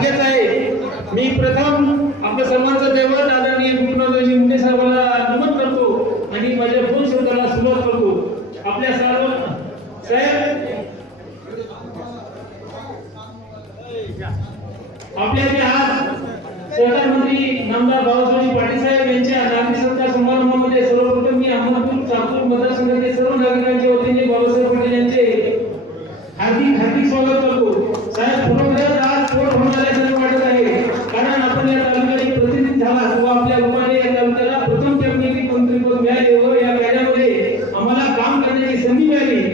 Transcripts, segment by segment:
भाग्यच आहे. मी प्रथम आपल्या सर्वांचं दैवत आदरणीय गुरुनाथजी मुंडे साहेबांना नमन करतो आणि माझ्या दोन शब्दाला सुरुवात करतो. आपल्या सर्व साहेब? आपल्या जे आज सहकार मंत्री नामदार बाबासाहेब पाटील साहेब यांच्या नागरिक समारंभामध्ये सर्वप्रथम मी अहमदपूर चाकूर मतदारसंघातील सर्व नागरिकांच्या वतीने बाबासाहेब पाटील यांचे हार्दिक हार्दिक स्वागत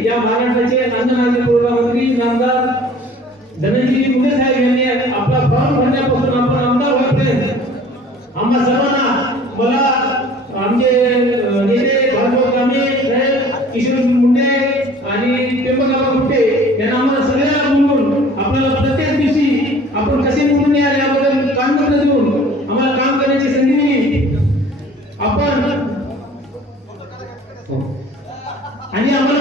मिळाली या महाराष्ट्राचे अन्न नागरी पुरवठा मंत्री नामदार धनंजय मुंडे साहेब यांनी आपला फॉर्म भरण्यापासून आपण आमदार होईपर्यंत आम्हा सर्वांना मला आमचे नेते भार्गव कामे साहेब किशोर आणि आम्हाला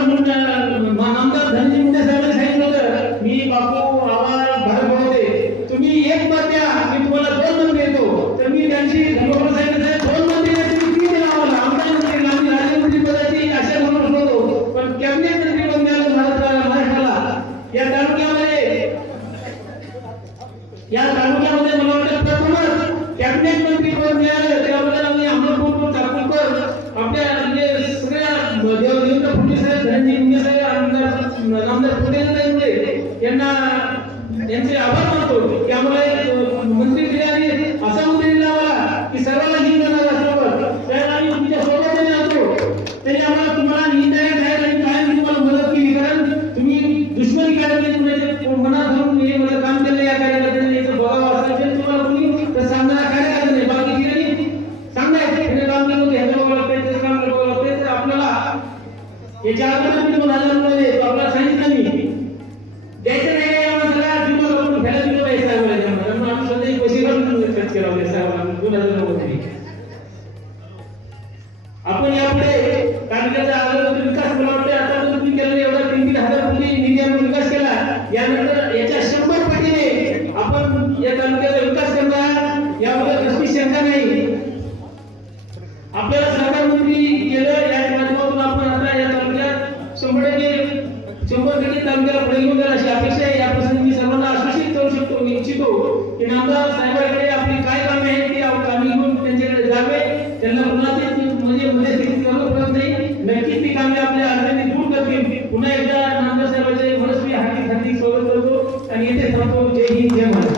आमदार धनंजय मुंडे साहेबांनी सांगितलं होतं मी बापू आम्हाला भारत बनवते तुम्ही एक मत द्या मी तुम्हाला दोन मत देतो. तर मी त्यांची साहेब दोन मत दिले तुम्ही दिला आम्हाला. आमदार मंत्री आम्ही राज्यमंत्री पदाची आशा म्हणून होतो पण कॅबिनेट मंत्री महाराष्ट्राला महाराष्ट्राला. या तालुक्यामध्ये या तालुक्यामध्ये मला वाटतं प्रथमच कॅबिनेट मंत्री पद मिळालं त्याबद्दल आम्ही अमरपूर चाकूरकर आमदार नामदार यांना यांचे आभार मानतो की आम्हाला एक, मंत्री दिले आणि असा मंत्री लावला की सर्वांना घेऊन जाणार असल्यावर त्याला आम्ही तुमच्यासोबत जातो त्याने आम्हाला तुम्हाला इंडायरेक्ट आहे आणि कायम तुम्हाला मदत केली. कारण तुम्ही दुश्मनी काढली कुणाच्या मनात धरून हे मला काम केलं या कार्यकर्त्याने याचं बघावं असं तुम्हाला कोणी तर सांगणारा कार्यकर्ता नाही बाकी नाही सांगायचं हे काम केलं होतं ह्याच्या बघावं लागतंय त्याचं काम बघावं लागतंय. तर आपल्याला याच्या अगोदर मी दोन तालुक्याला पुढे घेऊन जाईल अशी अपेक्षा आहे. या प्रसंगी मी सर्वांना आश्वासित करू शकतो इच्छितो की नामदार साहेबांकडे पुन्हा एकदा नामदेव साहेबांचे मनस्वी हार्दिक हार्दिक स्वागत करतो. आणि येथे थांबतो. जय हिंद जय महाराज